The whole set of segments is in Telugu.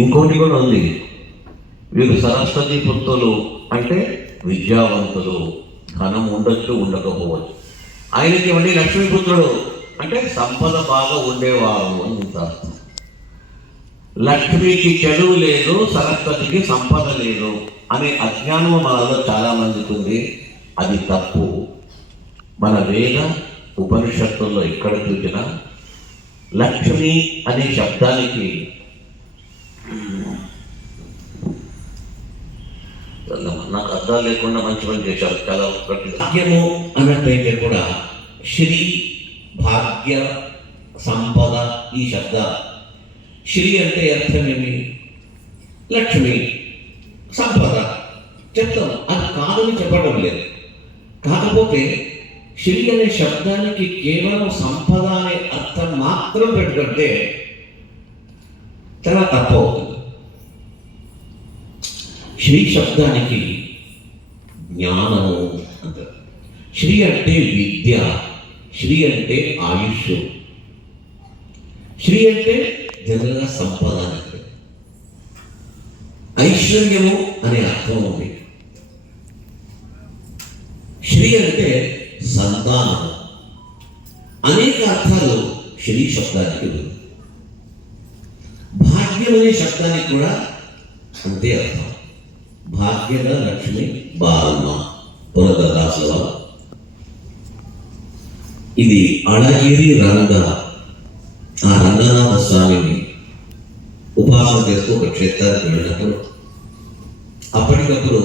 ఇంకోటి కూడా ఉంది, వీరు సరస్వతి పుత్రులు అంటే విద్యావంతులు, ధనం ఉండొచ్చు ఉండకపోవచ్చు. ఆయనకి మళ్ళీ లక్ష్మీపుత్రుడు అంటే సంపద బాగా ఉండేవారు అని అర్థం. లక్ష్మికి చదువు లేదు, సరస్వతికి సంపద లేదు అనే అజ్ఞానము మనలో చాలా మందికి ఉంది. అది తప్పు. మన వేద ఉపనిషత్తుల్లో ఎక్కడ చూసినా లక్ష్మి అనే శబ్దానికి నాకు అర్థాలు లేకుండా మంచి పని చేశారు. చాలా భాగ్యము అన్నట్టయితే కూడా శ్రీ, భాగ్య, సంపద ఈ శబ్ద. శ్రీ అంటే అర్థమేమి? లక్ష్మి, సంపద చెప్తాం. అది కాదని చెప్పడం లేదు. కాకపోతే శ్రీ అనే శబ్దానికి కేవలం సంపద అనే అర్థం మాత్రం పెట్టుకుంటే చాలా తప్పు అవుతుంది. శ్రీ శబ్దానికి జ్ఞానము అంటారు. శ్రీ అంటే విద్య, శ్రీ అంటే ఆయుష్, శ్రీ అంటే జనరల్గా సంపద అంటే ఐశ్వర్యము అనే అర్థం ఉంది. శ్రీ అంటే సంతానము. అనేక అర్థాలు శ్రీ శబ్దానికి ఉంది. భాగ్యం అనే శబ్దానికి కూడా అంతే అర్థం. భాగ్యద లక్ష్మి బాలమ్మ పురదాసుల. ఇది అళగిరి రంగ, ఆ రంగనాథ స్వామిని ఉపాసన చేస్తూ ఒక క్షేత్రానికి వెళ్ళినప్పుడు అప్పటికప్పుడు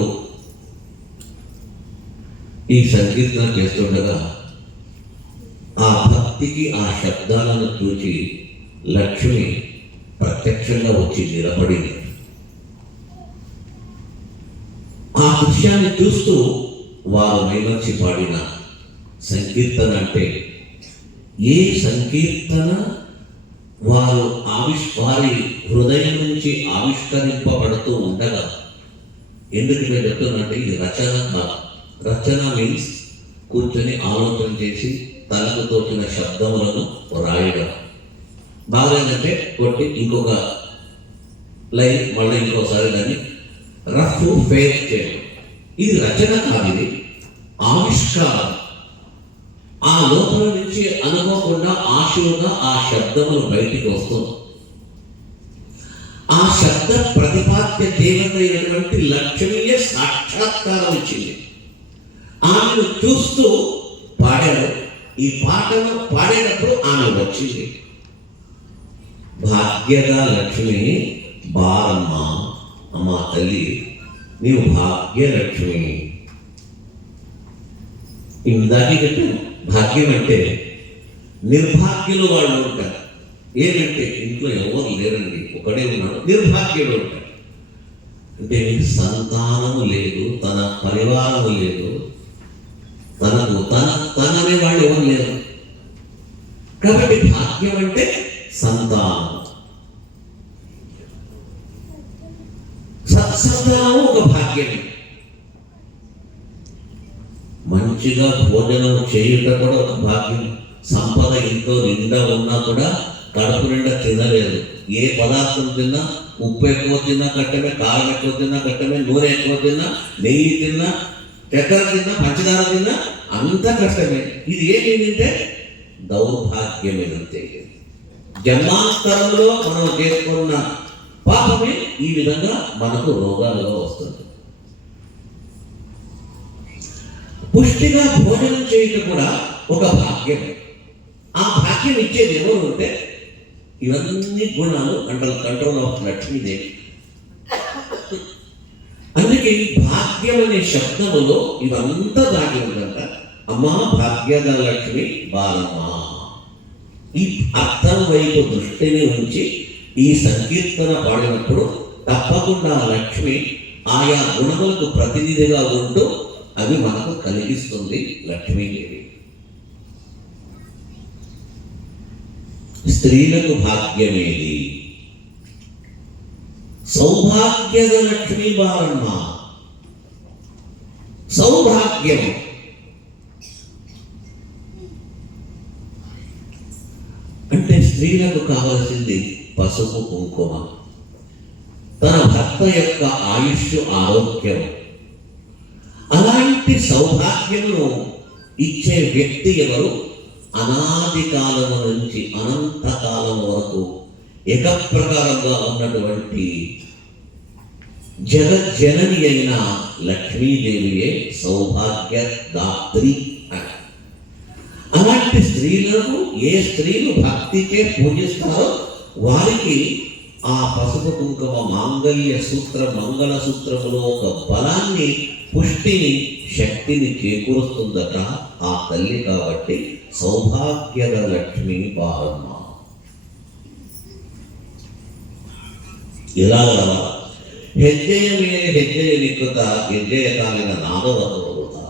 ఈ సంకీర్తన చేస్తుండగా ఆ భక్తికి ఆ శబ్దాలను చూచి లక్ష్మి ప్రత్యక్షంగా వచ్చి నిలబడింది. ఆ దృశ్యాన్ని చూస్తూ వారు మైమర్చి పాడిన సంకీర్తన అంటే ఏ సంకీర్తన వారు వారి హృదయం నుంచి ఆవిష్కరింపబడుతూ ఉండగా, ఎందుకు నేను చెప్తున్నంటే ఇది రచన కాదు. రచన మీన్స్ కూర్చొని ఆలోచన చేసి తలకు తోచిన శబ్దములను రాయడం. బాగా కొట్టి ఇంకొక లైన్ మళ్ళీ ఇంకోసారి దాన్ని రఫ్ ఫేర్ చేయడం. ఇది రచన కాదు, ఇది ఆవిష్కారం. ఆ లోపల నుంచి అనుకోకుండా ఆశువుగా ఆ శబ్దములు బయటికి వస్తుంది. ఆ శబ్ద ప్రతిపాద్య దేవత అయినటువంటి లక్ష్మీయే సాక్షాత్కారం ఇచ్చింది. ఆమెను చూస్తూ పాడారు. ఈ పాటను పాడేటప్పుడు ఆమె వచ్చింది. భాగ్యద లక్ష్మి బాలమ్మ, అమ్మ తల్లి నీవు భాగ్యలక్ష్మి. ఇందాకే చెప్పాను, భాగ్యం అంటే నిర్భాగ్యులు వాళ్ళు ఉంటారు. ఏంటంటే ఇంట్లో ఎవరు లేరండి, ఒకడే ఉన్నాడు, నిర్భాగ్యుడు ఉంటాడు. అంటే సంతానము లేదు, తన పరివారము లేదు, తనకు తననే వాళ్ళు ఎవరు లేరు. కాబట్టి భాగ్యం అంటే సంతానం. సత్సంతానం ఒక భాగ్యమే. మంచిగా భోజనం చేయుట కూడా ఒక భాగ్యం. సంపద ఇంట్లో నిండా ఉన్నా కూడా కడుపు నిండా తినలేదు. ఏ పదార్థం తిన్నా, ఉప్పు ఎక్కువ తిన్నా కట్టమే, కారం ఎక్కువ తిన్నా కట్టమే, నూనె ఎక్కువ తిన్నా, నెయ్యి తిన్నా, చక్కెర తిన్నా, పంచదార తిన్నా అంత కష్టమే. ఇది ఏంటంటే దౌర్భాగ్యమైనంతే. జన్మాంతరంలో మనం చేసుకున్న పాపమే ఈ విధంగా మనకు రోగాలుగా వస్తుంది. పుష్టిగా భోజనం చేయటం కూడా ఒక భాగ్యం. ఆ భాగ్యం ఇచ్చేది ఎవరు అంటే ఇవన్నీ గుణాలు కంట్రోల్ ఆఫ్ లక్ష్మీదేవి. అందుకే భాగ్యం అనే శబ్దములో ఇవంతా దాగి ఉందంట. అమ్మా భాగ్యద లక్ష్మి బాలమ్మ. ఈ అర్థం వైపు దృష్టిని ఉంచి ఈ సంకీర్తన పాడినప్పుడు తప్పకుండా లక్ష్మి ఆయా గుణములకు ప్రతినిధిగా ఉంటూ అవి మనకు కలిగిస్తుంది లక్ష్మీదేవి. స్త్రీలకు భాగ్యమేది? సౌభాగ్యద లక్ష్మీ బాలమ్మ. సౌభాగ్యం అంటే స్త్రీలకు కావాల్సింది పసుపు కుంకుమ. తన భర్త యొక్క ఆయుష్, ఆరోగ్యం, అలాంటి సౌభాగ్యమును ఇచ్చే వ్యక్తి ఎవరు? అనాది కాలము నుంచి అనంత కాలం వరకు ఏకప్రకారంగా ఉన్నటువంటి జగజ్జనని అయిన లక్ష్మీదేవియే సౌభాగ్య దాత్రి అని. అలాంటి స్త్రీలను ఏ స్త్రీలు భక్తికే పూజిస్తారో వారికి ఆ పసుపు కుంకుమ మాంగళ్య సూత్రం, మంగళ సూత్రములో ఒక బలాన్ని, పుష్టిని, శక్తిని చేకూరుస్తుందట ఆ తల్లి. కాబట్టి సౌభాగ్యద లక్ష్మి బారమ్మ. ఇలా ಹೆಜ್ಜೆಯ ಮೇಲೆ ಹೆಜ್ಜೆಯ ನಿಕ್ಕುತ್ತ ಹೆಜ್ಜೆಯ ಕಾಲಿನ ನಾದವನ್ನು ಓದುತ್ತಾ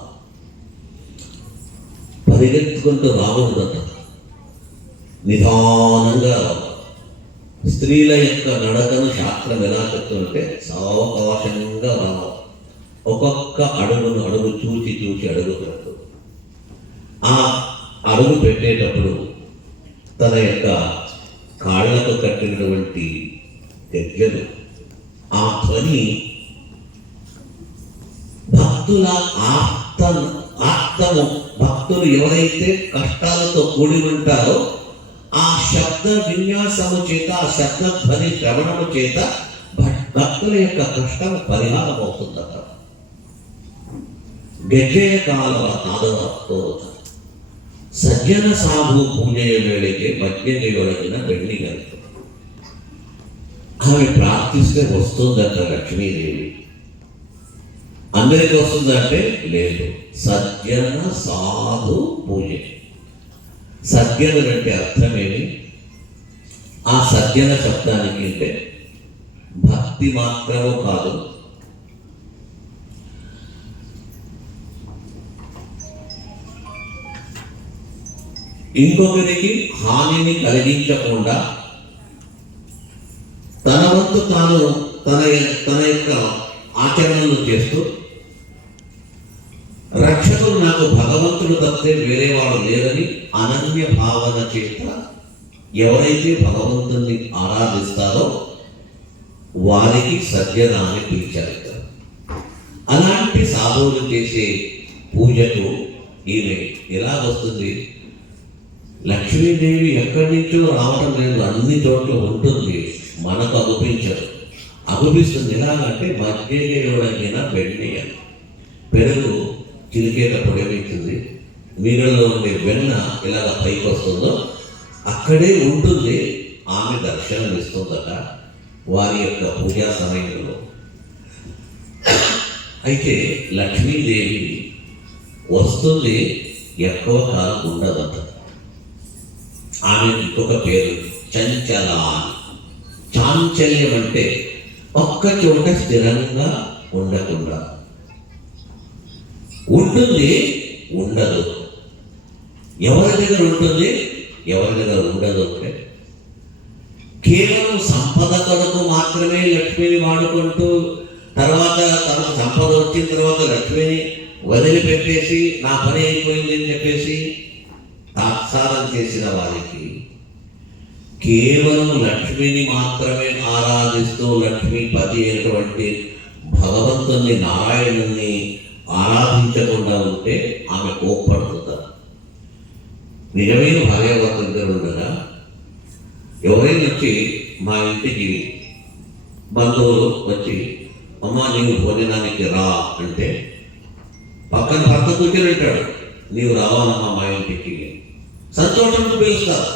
పరిగెత్తుకుంటూ రాకూడదట, నిదానంగా. స్త్రీల యొక్క నడకను శాస్త్రం ఎలా చెప్తుంటే సావకాశంగా రావాలి. ఒక్కొక్క అడుగు చూచి అడుగు పెట్టు. ఆ అడుగు పెట్టేటప్పుడు తన యొక్క కాళ్ళకు కట్టినటువంటి గజ్జెలు, ఆ ధ్వని భక్తుల ఆర్తము, భక్తులు ఎవరైతే కష్టాలతో కూడి ఉంటారో ఆ శబ్ద విన్యాసము చేత, ఆ శబ్ద ధ్వని శ్రవణము చేత భక్తుల యొక్క కష్టం పరిహారం అవుతుందట. ಗೆಜ್ಜೆಯ ಕಾಲವ ನಾದವ ತೋರುತ್ತ ಸಜ್ಜನ ಸಾಧು ಪೂಜೆಯ ವೇಳೆಗೆ మధ్యనివొలగిన వెండి గంట. ఆమె ప్రార్థిస్తే వస్తుందట లక్ష్మీదేవి. అందరికీ వస్తుందంటే లేదు. సజ్జన సాధు పూజ. సజ్జనులు అంటే అర్థమేమి? ఆ సజ్జన శబ్దానికి అంటే భక్తి మాత్రము కాదు, ఇంకొకరికి హానిని కలిగించకుండా తన వంతు తాను తన యొక్క ఆచరణలు చేస్తూ, రక్షకులు నాకు భగవంతుడు తప్పితే వేరేవాడు లేదని అనన్య భావన చేత ఎవరైతే భగవంతుని ఆరాధిస్తారో వారికి సజ్జన అని పిలిచారు. అలాంటి సాధువులు చేసే పూజకు ఈమె ఎలా వస్తుంది? లక్ష్మీదేవి ఎక్కడి నుంచో రావటం లేదు, అన్ని చోట్ల ఉంటుంది, మనకు అగుపించదు. అగుపిస్తుంది ఎలాగంటే మధ్యలోడైన వెండి అని. పెరుగు చిలికేటప్పుడు ఏమవుతుంది? నీళ్ళలో ఉండే వెన్న ఇలాగ పైకి వస్తుందో అక్కడే ఉంటుంది. ఆమె దర్శనం ఇస్తుందట వారి యొక్క పూజా సమయంలో. అయితే లక్ష్మీదేవి వస్తుంది, ఎక్కువ కాలం ఉండదట. ఆమె ఇంకొక పేరు చంచల. చాంచల్యం అంటే ఒక్క చోట స్థిరంగా ఉండకుండా ఉంటుంది, ఉండదు. ఎవరి దగ్గర ఉంటుంది, ఎవరి దగ్గర ఉండదు. అంటే కేవలం సంపద కొరకు మాత్రమే లక్ష్మిని వాడుకుంటూ తర్వాత తనకు సంపద వచ్చిన తర్వాత లక్ష్మిని వదిలిపెట్టేసి నా పని అయిపోయింది అని చెప్పేసి తాత్సారం చేసిన వారికి, కేవలం లక్ష్మిని మాత్రమే ఆరాధిస్తూ లక్ష్మీపతి అయినటువంటి భగవంతుని, నారాయణుని ఆరాధించకుండా ఉంటే ఆమె కోప్పడుతుంటారు. నిజమైన భార్యాభర్తల దగ్గర ఉండగా ఎవరైనా వచ్చి మా ఇంటికి బంధువులు వచ్చి అమ్మ నీవు భోజనానికి రా అంటే పక్కన భర్త కూర్చొని ఉంటాడు, నీవు రావాలమ్మా మా ఇంటికి, సంతోషంతో పిలుస్తారు.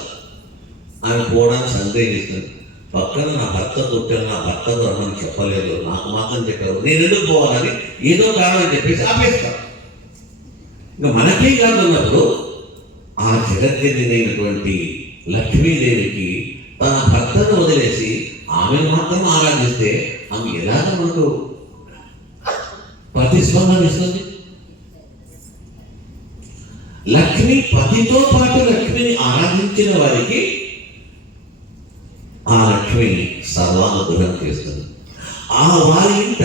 ఆమె పోవడానికి సందేహిస్తుంది. పక్కన నా భర్త కూర్చొని నా భర్తతో అన్నని చెప్పలేదు, నాకు మాత్రం చెప్పారు, నేను ఎందుకు పోవాలని ఏదో కారణం చెప్పేసి ఆపేస్తాను. ఇంకా మనకే కాదున్నప్పుడు ఆ జగత్తునైనటువంటి లక్ష్మీదేవికి తన భర్తను వదిలేసి ఆమెను మాత్రం ఆరాధిస్తే ఆమె ఎలాగ మనకు ప్రతిస్పందన ఇస్తుంది? లక్ష్మి పతితో పాటు లక్ష్మిని ఆరాధించిన వారికి ఆ లక్ష్మి సర్వానుగ్రహం చేస్తుంది. ఆ వారి ఇంట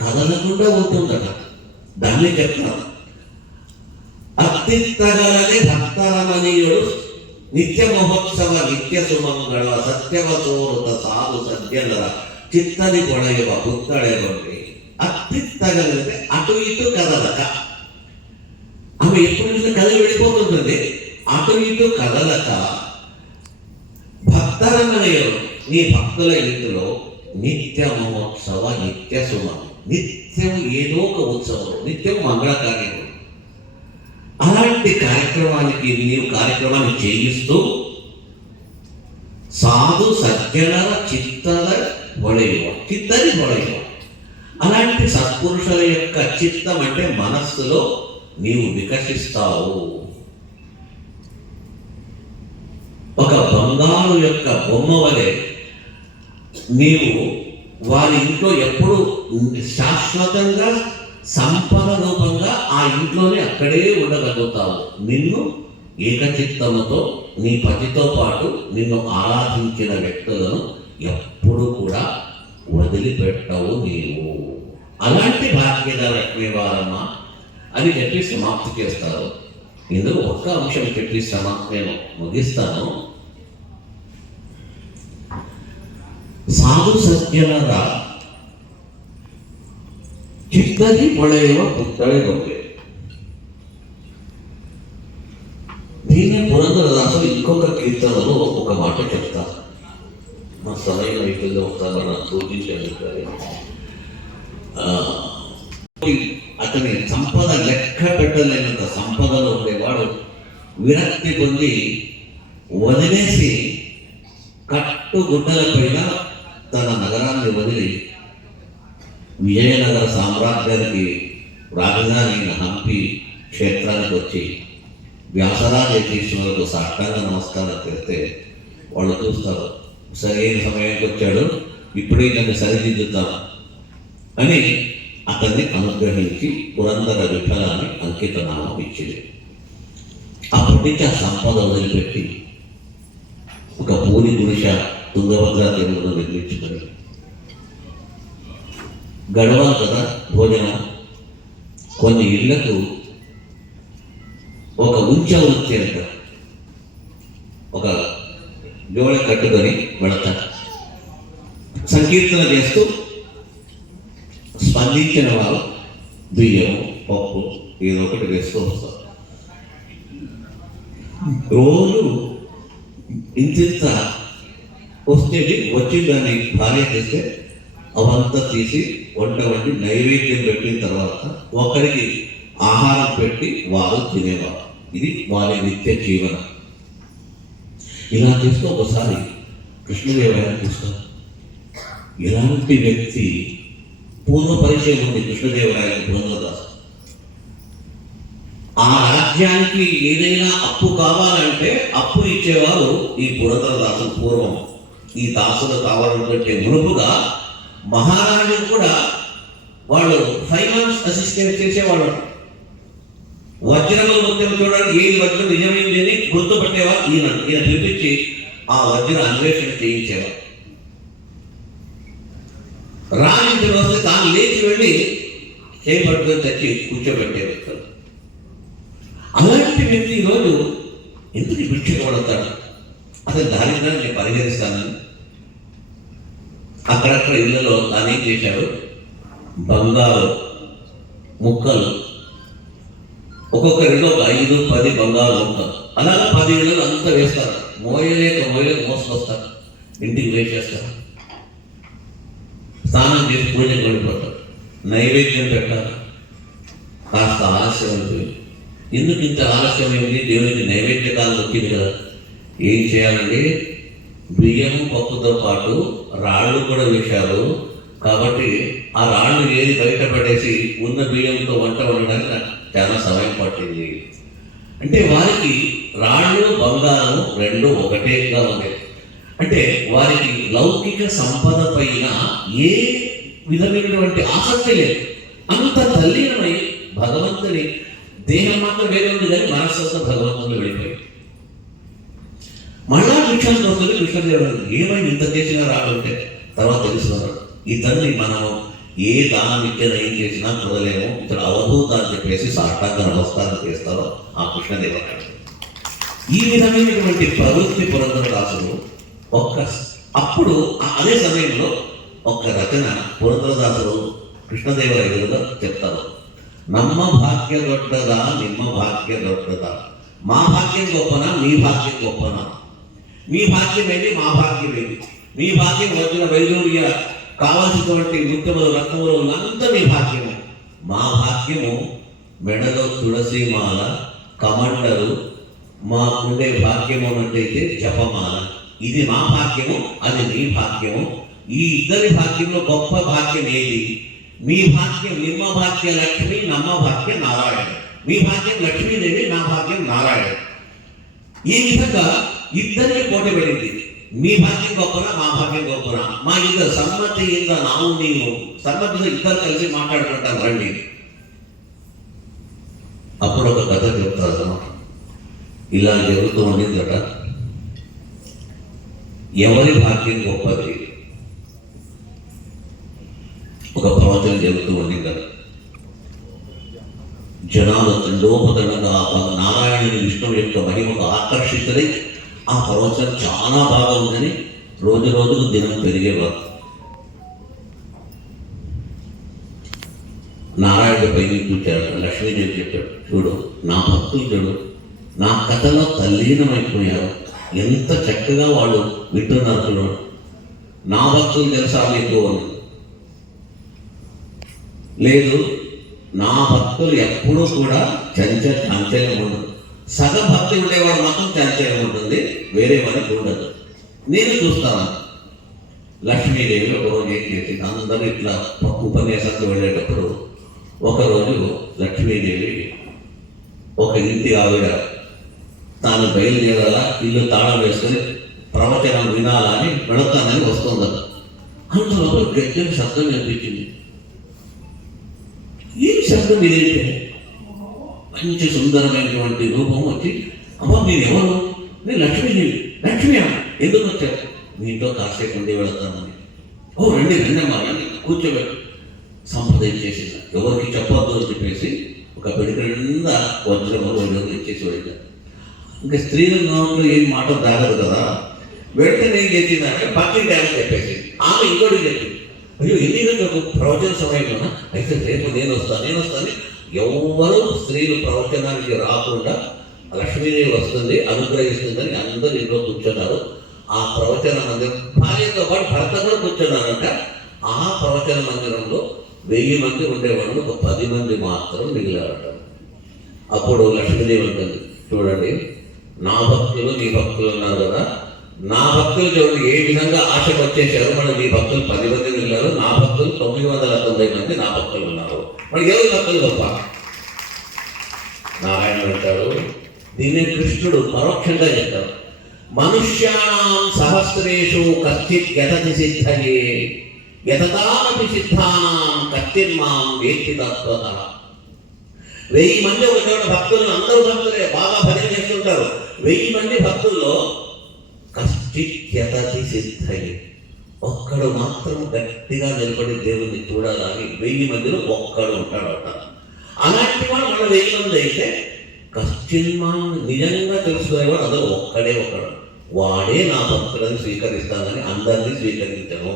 కదలకుండా ఉంటుందట. దాన్ని చెప్తారు, అత్తిత్తగలనే భక్తరమణీయుడు నిత్య మహోత్సవ నిత్య సుమంగళ సత్యవతోరుత సాధు సజ్జనర చిత్తది పొడయువ పుత్తడేవండి అత్తిత్తగలిగితే అటు ఇటు కదలక. ఆమె ఎప్పుడు చూసినా కదిలి వెళ్ళిపోతుంటుంది. అటు ఇటు కదలక భక్తరమణయం నీ భక్తుల ఇంటిలో నిత్య మహోత్సవ నిత్య సుమం, నిత్యం ఏదో ఒక ఉత్సవం, నిత్యం మంగళకార్యం. అలాంటి కార్యక్రమానికి నీవు కార్యక్రమాన్ని చేయిస్తూ సాధు సజ్జనర చిత్తద వడయువ, చిత్తది వడయువ. అలాంటి సత్పురుషుల యొక్క చిత్తం అంటే మనస్సులో నీవు వికసిస్తావు. ఒక బంగారు యొక్క బొమ్మ వలె నీవు వారి ఇంట్లో ఎప్పుడు శాశ్వతంగా సంపద రూపంగా ఆ ఇంట్లోనే అక్కడే ఉండగలుగుతావు. నిన్ను ఏకచిత్తముతో నీ పతితో పాటు నిన్ను ఆరాధించిన వ్యక్తులను ఎప్పుడు కూడా వదిలిపెట్టవు నీవు. అలాంటి భాగ్యద లక్ష్మీవారమ్మ అని చెప్పి సమాప్తి చేస్తారు. ఇందులో ఒక్క అంశం చెప్పి నేను ముగిస్తాను. సాధు సజ్జనర చిత్తది పొడయువ పుత్తడి గొప్పే. దీన్ని పురంధరదాసులు ఇంకొక కీర్తనలో ఒక మాట చెప్తారు. మా సమయం అయిపోయింది, ఒకసారి మనం సూచించారు. అతని సంపద లెక్క పెట్టలేనంత సంపదలో ఉండేవాడు విరక్తి పొంది వదిలేసి కట్టుగుడ్డల పైన తన నగరాన్ని వదిలి విజయనగర సామ్రాజ్యానికి రాజధాని హంపి క్షేత్రానికి వచ్చి వ్యాసరాజేశ్వరులకు సాష్టాంగ నమస్కారం చేస్తే వాళ్ళు చూస్తారు, సరైన సమయానికి వచ్చాడు, ఇప్పుడే నన్ను సరిదిద్దుతాం అని అతన్ని అనుగ్రహించి పురంధర విఠలాన్ని అంకితనామం ఇచ్చింది. అప్పటి నుంచి ఆ సంపద వదిలిపెట్టి ఒక పూరి గుడిష తుంగభద్ర తెలుగులో నిర్మించుకొని గడవాలి కదా భోజనం. కొన్ని ఇళ్లకు ఒక ఉంచ వృత్తి అంట, ఒక జోళ కట్టుకొని వెళతారు. సంకీర్తన చేస్తూ స్పందించిన వారు బియ్యం పప్పు ఏదో ఒకటి వేస్తూ వస్తారు. రోజు ఇంత వస్తేది వచ్చి దాన్ని భార్య చేస్తే అవంతా తీసి వంట వండి నైవేద్యం పెట్టిన తర్వాత ఒకరికి ఆహారం పెట్టి వారు తినేవారు. ఇది వారి నిత్య జీవనం. ఇలా చేస్తూ ఒకసారి కృష్ణదేవరాయలు చూస్తారు. ఎలాంటి వ్యక్తి పూర్వ పరిచయం ఉంది కృష్ణదేవరాయలు పురంధరదాసు. ఆ రాజ్యానికి ఏదైనా అప్పు కావాలంటే అప్పు ఇచ్చేవారు ఈ పురంధరదాసు. పూర్వం ఈ దాసులు కావాలంటే మునుపుగా మహారాజు కూడా వాళ్ళు ఫైనాన్స్ అసిస్టెంట్ చేసేవాళ్ళు. వజ్రములు ముత్యం చూడడానికి ఏ వజ్రం నిజమైంది అని గుర్తుపట్టేవా ఈయన పిలిపించి ఆ వజ్ర అన్వేషణ చేయించేవారు. రాజు వస్తే తాను లేచి వెళ్ళి చేపట్టుకొని తెచ్చి కూర్చోబెట్టే వ్యక్తులు. అలాంటి వ్యక్తి ఈరోజు ఎందుకు భిక్షపడతాడు? అతని దారిద్రాన్ని నేను పరిహరిస్తానని అక్కడక్కడ ఇళ్లలో తానేం చేశాడు, బంగారు ముక్కలు ఒక్కొక్కరిలో ఒక 5-10 బంగారు ముక్కలు అలాగా 10 ఇళ్ళు అంతా వేస్తారు. మోయలేక మోసుకొస్తారు, ఇంటికి వేసేస్తారు. స్నానం చేసి పూజకు వెళ్ళిపోతారు. నైవేద్యం పెట్టాలి. కాస్త ఆలస్యం ఉంటుంది. ఎందుకు ఇంత ఆలస్యమైంది? దేవునికి నైవేద్య కాలం వచ్చింది కదా. ఏం చేయాలండి? బియ్యం పప్పుతో పాటు రాళ్ళు కూడా వేశారు. కాబట్టి ఆ రాళ్ళు ఏది బయటపడేసి ఉన్న బియ్యంతో వంట వండడానికి నాకు చాలా సమయం పట్టింది. అంటే వారికి రాళ్ళు బంగారం రెండు ఒకటేగా ఉండేది. అంటే వారికి లౌకిక సంపద పైన ఏ విధమైనటువంటి ఆసక్తి లేదు. అంత తల్లీనమై భగవంతుని దేహం మాత్రం వేరే ఉంది కానీ మనస్సు భగవంతుని వెళ్ళిపోయి మళ్ళా విషయానికి వస్తుంది. కృష్ణదేవుడు ఏమైనా ఇంత చేసినా రాకుంటే తర్వాత తెలుసుకున్నాడు, ఇతన్ని మనం ఏ దానం ఇచ్చేదా ఏం చేసినా కుదలేము, ఇతడు అవధూత అని చెప్పేసి సాష్టాంగ నమస్కారం చేస్తారో ఆ కృష్ణదేవరాయలు. ఈ విధమైనటువంటి ప్రవృత్తి పురంధరదాసులు అప్పుడు అదే సమయంలో ఒక రచన పురంధరదాసులు కృష్ణదేవరాయలు చెప్తారు. నమ్మ భాగ్య దొడ్డదా నిమ్మ భాగ్య దొడ్డదా, మా భాగ్యం గొప్పనా మీ భాగ్యం గొప్పనా, మీ భాగ్యం ఏది మా భాగ్యం ఏది, మీ భాగ్యం వచ్చిన వైదూర్య కావాల్సినటువంటి ముత్యములు రత్నములు అంతా మీ భాగ్యమే, మా భాగ్యము మెడలో తులసిమాల కమండలు, మాకుండే భాగ్యము అన్నట్టయితే జపమాల. ఇది మా భాగ్యము, అది నీ భాగ్యము. ఈ ఇద్దరి భాగ్యంలో గొప్ప భాగ్యం ఏది? మీ భాగ్యం నిమ్మ భాగ్య లక్ష్మి, నమ్మ భాగ్యం నారాయణ. మీ భాగ్యం లక్ష్మీదేవి, నా భాగ్యం నారాయణ. ఈ విధంగా ఇద్దరికి పోటీ పడింది. మీ భాగ్యం గొప్పనా మా భాగ్యం గొప్పనా, మా ఇద్దరు సమ్మతి ఇంద నావు నీవు సమ్మతితో ఇద్దరు కలిసి మాట్లాడుకుంటాం రండి. అప్పుడు ఒక కథ చెప్తారు. ఇలా జరుగుతూ ఉండిందట. ఎవరి భాగ్యం గొప్పది? ఒక ప్రవచనం జరుగుతూ ఉండిందట. జనాలు తండోపతండగా నారాయణుని విష్ణువు యొక్క మహిమకు ఆకర్షితులై ఆ ప్రవచనం చాలా బాగా ఉందని రోజు రోజుకు దినం పెరిగేవారు. నారాయణ పైకి కూర్చాడు. లక్ష్మీదేవి చెప్పాడు, చూడు నా భక్తులు చూడు, నా కథలో తల్లీనమైపోయారు, ఎంత చక్కగా వాళ్ళు వింటున్నారు చూడు, నా భక్తులు తెలుసా మీకు? లేదు, నా భక్తులు ఎప్పుడూ కూడా చంచలం ఉండదు. సగ భక్తి ఉండేవాడు మాత్రం చంచలం ఉంటుంది, వేరే వారికి ఉండదు. నేను చూస్తాను. లక్ష్మీదేవి ఒకరోజు ఏం చేసింది, అందరూ ఇట్లా ఉపన్యాసానికి వెళ్ళేటప్పుడు ఒకరోజు లక్ష్మీదేవి ఒక ఇంటి ఆవిడ తాను బయలుదేరాలా, ఇల్లు తాళం వేసుకొని ప్రవచనం వినాలని వెళతానని వస్తుంది. అంతలో గడ్డం శబ్దం వినిపించింది. ఈ శబ్దం వినిపితే మంచి సుందరమైనటువంటి రూపం వచ్చి, అమ్మా మీరెవరు? నేను లక్ష్మీదేవి. లక్ష్మి ఎందుకు వచ్చారు? మీతో కాసేపు ఉండి వెళతానని. ఓ రండి రండమ్మా అని కూర్చోబెట్టి సంప్రదించేసింది. ఎవరికి చెప్పొద్దు అని చెప్పేసి ఒక పిడికి నిండా వజ్రములు ఇచ్చేసి వెళ్ళారు. ఇంకా స్త్రీల నోట్లో ఏం మాట దాగదు కదా. వెంటనే ఏం చేసిందంటే పక్కింటి ఆమె చెప్పేసి, ఆమె ఇంకోటి చెప్పింది, అయ్యో ఎన్ని గంటలకు ప్రవచన సమయంలోనా? అయితే రేపు నేను వస్తాను. ఎవరు స్త్రీలు ప్రవచనానికి రాకుండా లక్ష్మీదేవి వస్తుంది, అనుగ్రహిస్తుందని అందరూ ఇంట్లో కూర్చున్నారు. ఆ ప్రవచన మందిరం భార్యతో పాటు భర్త కూడా కూర్చున్నారంట. ఆ ప్రవచన మందిరంలో 1000 మంది ఉండేవాళ్ళు, ఒక 10 మంది మాత్రం మిగిలారట. అప్పుడు లక్ష్మీదేవి ఉంటుంది, చూడండి నా భక్తులు నీ భక్తులు ఉన్నారు కదా, నా భక్తులు చూడండి ఏ విధంగా ఆశకు వచ్చేసారు. మన నీ భక్తులు 10 మంది వెళ్ళారు, నా భక్తులు 990 మంది నా భక్తులు ఉన్నారు. మరి ఎవరి భక్తులు గొప్ప? నారాయణ అంటాడు. దీన్ని కృష్ణుడు పరోక్షంగా చెప్తాడు. మనుష్యాణం సహస్రేషు కశ్చిత్ యతతి సిద్ధయే యతతామపి సిద్ధానాం కర్తిర్మాం వేత్తి తత్వతః. 1000 మంది ఉన్నటువంటి భక్తులు అందరూ భక్తులే, బాగా భజన చేస్తుంటారు. 1000 మంది భక్తుల్లో కశ్చిత్ యతతి సిద్ధయే, ఒక్కడు మాత్రం గట్టిగా నిలబడి దేవుణ్ణి చూడాలని 1000 మందిలో ఒక్కడు ఉంటాడట. అలాంటి వాడు మన 1000 మంది అయితే కశ్చిన్మాం నిజంగా తెలుసుకునేవాడు అందరూ ఒక్కడే ఒకడు. వాడే నా భక్తులను స్వీకరిస్తానని అందరినీ స్వీకరించను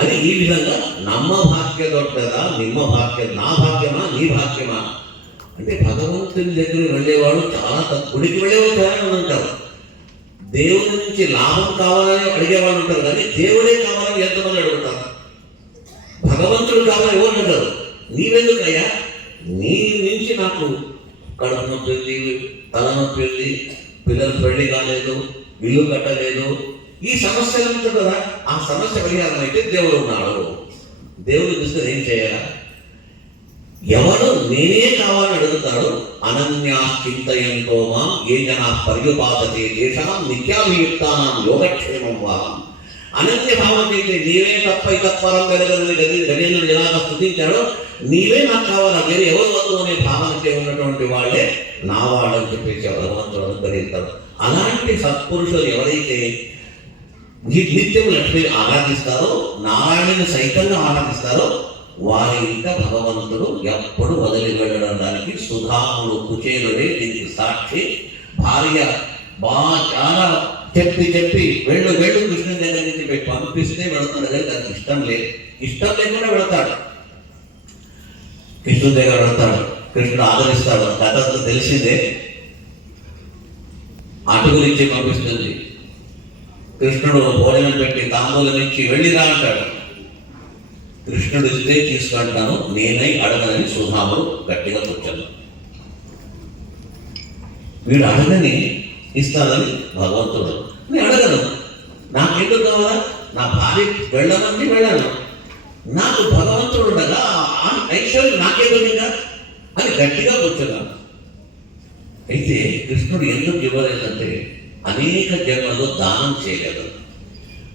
అని. ఈ విధంగా నమ్మ భాగ్య దొడ్డదా నిమ్మ భాగ్యం, నా భాగ్యమా నీ భాగ్యమా అంటే భగవంతుని దగ్గరికి వెళ్ళేవాడు చాలా గుడికి వెళ్ళేవాడు చాలా మంది ఉంటారు. దేవుడి నుంచి లాభం కావాలని అడిగేవాళ్ళు ఉంటారు, కానీ దేవుడే కావాలని ఎంతమంది అడుగుతారు. భగవంతుడు కావాలని ఎవరు అంటారు? నీవెందుకయ్యా, నీ నుంచి నాకు కడుపు నొప్పి ఉంది, తలనొప్పి ఉంది, పిల్లలు పెళ్లి కాలేదు, ఇల్లు కట్టలేదు, ఈ సమస్య ఉంటుంది కదా, ఆ సమస్య పరిహారం అయితే దేవుడు ఉన్నాడు. దేవుడు చూస్తే ఏం చేయాలా? ఎవరు నేనే కావాలని అడుగుతాడు. అనన్యా చింతయంతో మాం ఏ జనా పర్యుపాసతే తేషాం నిత్యాభియుక్తానాం యోగక్షేమం వాహం. అనన్య భావం అయితే నీవే తప్ప ఇతప్పరం వెలగలని గజేంద్రుడు ఎలాగా స్థుతించాడో, నీవే నాకు కావాలా, వేరే ఎవరు వద్దు అనే భావనకే ఉన్నటువంటి వాళ్ళే నా వాళ్ళని చెప్పేసి భగవంతుడు అనుగ్రహిస్తాడు. అలాంటి సత్పురుషులు ఎవరైతే నిత్యం లక్ష్మిని ఆరాధిస్తారో, నారాయణుని సైతంగా ఆరాధిస్తారో, వారి ఇంట భగవంతుడు ఎప్పుడు వదిలి వెళ్ళడానికి సుధాముడు కుచేలుడే దీనికి సాక్షి. భార్య చాలా చెప్పి వెళ్ళు కృష్ణుని దగ్గర నుంచి పోయి పంపిస్తే వెళుతున్నాడు, కానీ దానికి ఇష్టం లేకుండా వెళతాడు. కృష్ణుని దగ్గర వెళతాడు, కృష్ణుడు ఆదరిస్తాడు. కథ తెలిసిందే. అటుకులు ఇచ్చి పంపిస్తుంది. కృష్ణుడు భోజనం పెట్టి తాంబూలం ఇచ్చి వెళ్ళిరా అంటాడు. కృష్ణుడు ఇస్తే తీసుకుంటాను, నేనై అడగనని సుధాముడు గట్టిగా కూర్చొని, వీడు అడగని ఇస్తానని భగవంతుడు. నేను అడగను, నాకెందుకు కావాలా? నా భార్య వెళ్ళను, నాకు భగవంతుడు ఉండగా ఐశ్వర్యం నాకేదోగా అని గట్టిగా కూర్చున్నాను. అయితే కృష్ణుడు ఎందుకు ఇవ్వలేదంటే అనేక జన్మల్లో దానం చేయగలరు.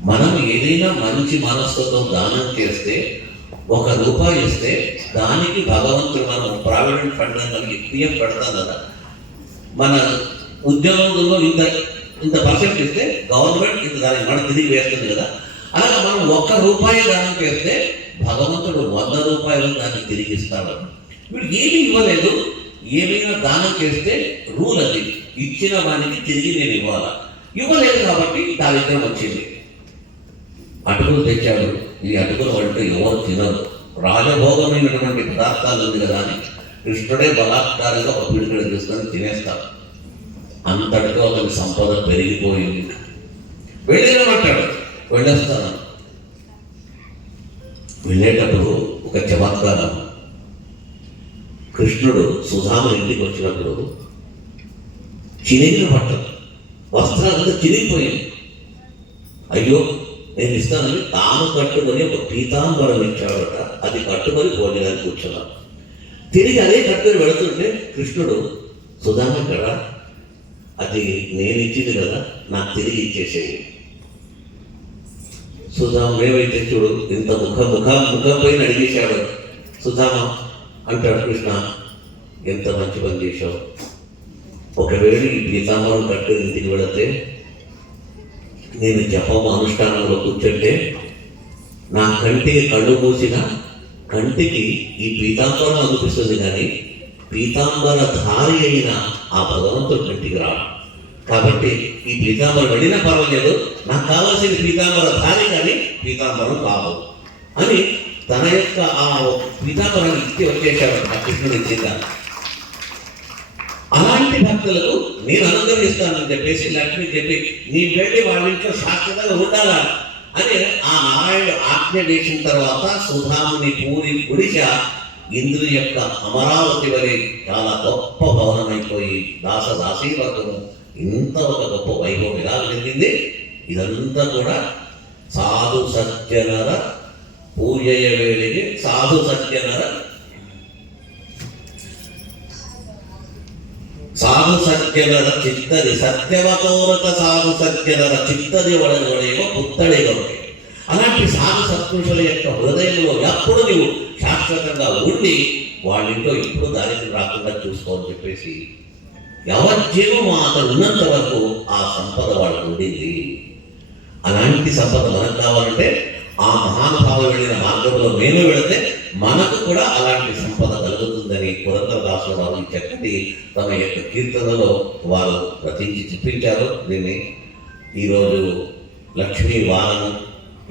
మనం ఏదైనా మంచి మనస్సుతో దానం చేస్తే, ₹1 ఇస్తే దానికి భగవంతుడు, మనం ప్రావిడెంట్ ఫండ్ మనకి పిఎఫ్ పెడతాం కదా, మన ఉద్యోగంలో ఇంత పర్సెంట్ ఇస్తే గవర్నమెంట్ ఇంత దానికి మనం తిరిగి వేస్తుంది కదా. అలాగే మనం ₹1 దానం చేస్తే భగవంతుడు ₹100 దాన్ని తిరిగి ఇస్తాడు. వీడు ఏమీ ఇవ్వలేదు. ఏమైనా దానం చేస్తే రూల్ అది, ఇచ్చిన వానికి తిరిగి నేను ఇవ్వలేదు కాబట్టి దారిద్ర్యం వచ్చింది. అటుకులు తెచ్చాడు. ఈ అటుకులు అంటే ఎవరు తినరు, రాజభోగమైనటువంటి పదార్థాలు ఉంది కదా అని కృష్ణుడే బలాత్కారంగా ఒక పిడికడ తీసుకొని తినేస్తాడు. అంతటితో అతని సంపద పెరిగిపోయింది. వెళ్ళినమంటాడు, వెళ్ళేస్తాను. వెళ్ళేటప్పుడు ఒక చమత్కారం. కృష్ణుడు సుధాముని ఇంటికి వచ్చినప్పుడు చినిగిన బట్టలు, వస్త్రాలంతా చినిగిపోయింది. అయ్యో నేను ఇస్తానని తాను కట్టుకొని ఒక పీతాంబరం ఇచ్చాడట. అది కట్టుకొని భోజనానికి కూర్చున్నాడు. తిరిగి అదే కట్టుకొని వెళుతుంటే కృష్ణుడు, సుధామ కదా, అది నేను ఇచ్చింది కదా, నాకు తిరిగి ఇచ్చేసేయి. సుధామ ఏమైతే చూడు, ఇంత ముఖం పైన అడిగేశాడు. సుధామ అంటాడు, కృష్ణ ఎంత మంచి పని చేశావు. ఒకవేళ ఈ పీతాంబరం కట్టు ఇంటికి వెళితే, నేను జపం అనుష్ఠానంలో కూర్చుంటే, నా కంటికి కళ్ళు మూసిన కంటికి ఈ పీతాంబరం అనిపిస్తుంది, కానీ పీతాంబర ధారి అయిన ఆ భగవంతుడు కంటికి రాడు. కాబట్టి ఈ పీతాంబరం వెళ్ళినా పర్వాలేదు, నాకు కావాల్సిన పీతాంబర ధారి కానీ పీతాంబరం కాదు అని తన యొక్క ఆ పీతాంబరాన్ని ఇచ్చి వచ్చేసాడు ఆ కృష్ణుడు ఇచ్చిందా. అలాంటి భక్తులకు నేను అనుగ్రహిస్తానని చెప్పేసి లక్ష్మి చెప్పి, నీ వెళ్ళి వాళ్ళ ఇంట్లో శాశ్వతంగా ఉండాలా అని ఆ నారాయణుడు ఆజ్ఞ చేసిన తర్వాత సుధాముని పూరి గుడిస ఇంద్రుని యొక్క అమరావతి వలె చాలా గొప్ప భవనమైపోయి దాసీవర్గము ఇంత ఒక గొప్ప వైభవం ఎలా జరిగింది. ఇదంతా కూడా సాధు సజ్జనర పూజయ వేళకి సాధు సజ్జనర చిత్తది సత్యవతోరత సాధు సజ్జనర చిత్తది వడగొడేవ పుత్తడిగా. అలాంటి సాధు సత్పురుషుల యొక్క హృదయంలో ఎప్పుడు నువ్వు శాశ్వతంగా ఉండి వాళ్ళింట్లో ఎప్పుడు దారిద్ర్యం రాకుండా చూసుకోని చెప్పేసి ఎవరి అతను ఉన్నంత వరకు ఆ సంపద వాళ్ళకు ఉండింది. అలాంటి సంపద మనకు కావాలంటే ఆ మహానుభావులు వెళ్ళిన మార్గంలో మేము వెళితే మనకు కూడా అలాంటి సంపద కలుగుతుందని పురంధరదాసులు వారు చక్కటి తమ యొక్క కీర్తనలో వారు రచించి చెప్పించారు. దీన్ని ఈరోజు లక్ష్మీ వారము,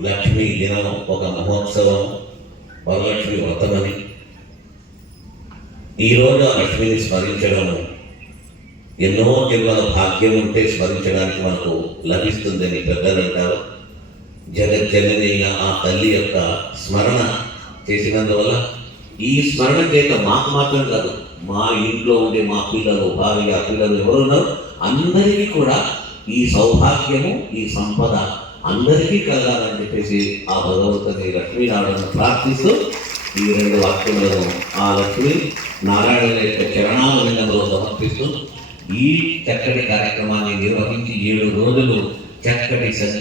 లక్ష్మీ దినము, ఒక మహోత్సవం, వరలక్ష్మి వ్రతమని ఈరోజు ఆ లక్ష్మిని స్మరించడము ఎన్నో జన్మల భాగ్యం ఉంటే స్మరించడానికి మనకు లభిస్తుందని పెద్దలు అంటారు. జగజ్జననైన ఆ తల్లి యొక్క స్మరణ చేసినందువల్ల, ఈ స్మరణ చేత మాకు మాత్రం కాదు, మా ఇంట్లో ఉండే మా పిల్లలు, భార్య, పిల్లలు ఎవరున్నారు అందరికీ కూడా ఈ సౌభాగ్యము, ఈ సంపద అందరికీ కలగాలని చెప్పేసి ఆ భగవంతుని లక్ష్మీనారాయణ ప్రార్థిస్తూ ఈ 2 వాక్యములను ఆ లక్ష్మీ నారాయణ యొక్క చరణాలలో సమర్పిస్తూ ఈ చక్కటి కార్యక్రమాన్ని నిర్వహించి 7 రోజులు చక్కటి